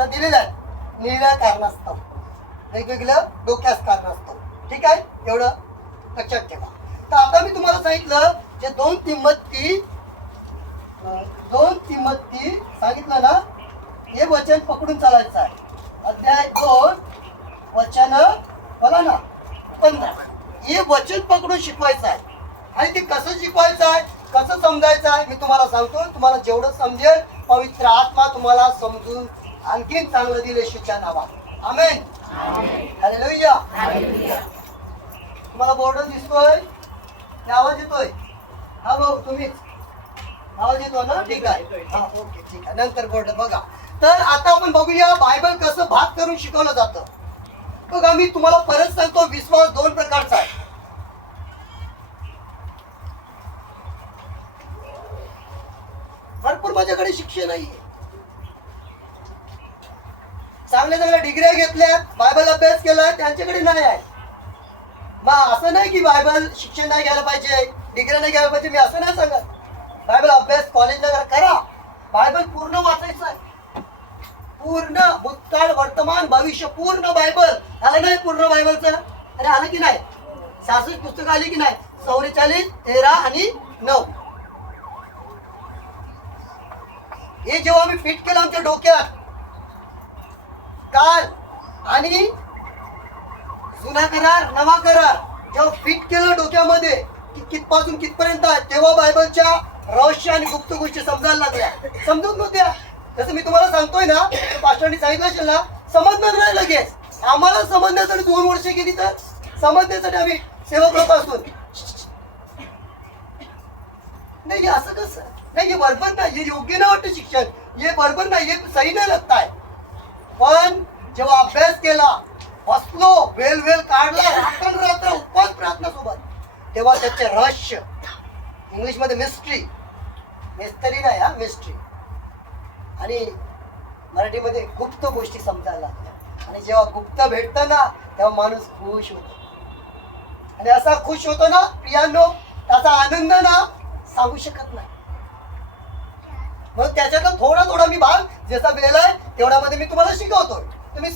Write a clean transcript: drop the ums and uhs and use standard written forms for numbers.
असा दिलेला आहे, निळ्या कारणास्तव, वेगवेगळं डोक्यास कारणास्तव. ठीक आहे, एवढं लक्षात ठेवा. तर आता मी तुम्हाला सांगितलं जे 2 तिमोथी सांगितलं ना, हे वचन पकडून चालायचं आहे. अध्याय 2 वचन बोला ना 15, हे वचन पकडून शिकवायचं आहे. आणि ते कसं शिकवायचं आहे, कसं समजायचं आहे मी तुम्हाला सांगतो. तुम्हाला जेवढं समजेल पवित्र आत्मा तुम्हाला समजून आणखीन चांगलं दिल येशूच्या नावात. आमेन. हालेलुया. तुम्हाला बोर्ड दिसतोय, आवाज येतोय? हा भाऊ तुम्हीच, आवाज येतो ना? ठीक आहे, हा ओके ठीक आहे. नंतर बोर्ड बघा. तर आता आपण बघूया बायबल कसं भाग करून शिकवलं जातं. बघा मी तुम्हाला परत सांगतो, विश्वास 2 प्रकारचा आहे. भरपूर माझ्याकडे शिक्षण नाहीये, चांगल्या चांगल्या डिग्र्या घेतल्यात, बायबल अभ्यास केला, त्यांच्याकडे नाही आहे. मग असं नाही की बायबल शिक्षण नाही घ्यायला पाहिजे, डिग्र्या नाही घ्यायला पाहिजे, मी असं नाही सांगत. बायबल अभ्यास कॉलेजला करा, बायबल पूर्ण वाचायचं आहे. पूर्ण भूतकाळ वर्तमान भविष्य पूर्ण बायबल. आलं नाही पूर्ण बायबलचं? अरे आलं की नाही? 66 पुस्तकं आली की नाही? 44, 13 आणि 9. हे जेव्हा आम्ही फिट केलं आमच्या डोक्यात, काल आणि जुना करार नवा करार जेव्हा फिट केलं डोक्यामध्ये की कितपासून कितपर्यंत आहे, तेव्हा बायबलच्या रहस्य आणि गुप्त गोष्टी समजायला लागल्या. समजत नव्हत्या. जसं मी तुम्हाला सांगतोय ना, पास्टरनी सांगितलं असेल ना, समजणार नाही लगेच. आम्हाला समजण्यासाठी 2 वर्ष गेली, तर समजण्यासाठी आम्ही सेवक लोक असतो. नाही असं कसं नाही, हे बरोबर नाही, हे योग्य नाही वाटतं शिक्षण, हे बरोबर नाही, हे सही नाही लगता आहे. पण जेव्हा अभ्यास केला, बसलो, वेल काढला, रात्र उपवास प्रार्थना सोबत, तेव्हा त्याचे रहस्य, इंग्लिशमध्ये मिस्ट्री, मिस्टरी नाही हा, मिस्ट्री, आणि मराठीमध्ये गुप्त गोष्टी समजायला लागल्या. आणि जेव्हा गुप्त भेटतं ना, तेव्हा माणूस खुश होतो. आणि असा खुश होतो ना प्रियांनो, त्याचा आनंद ना सांगू शकत नाही. मग त्याच्यातला थोडा मी भाग जसा वेळ आहे तेवढ्यामध्ये मी तुम्हाला शिकवतोय, तुम्ही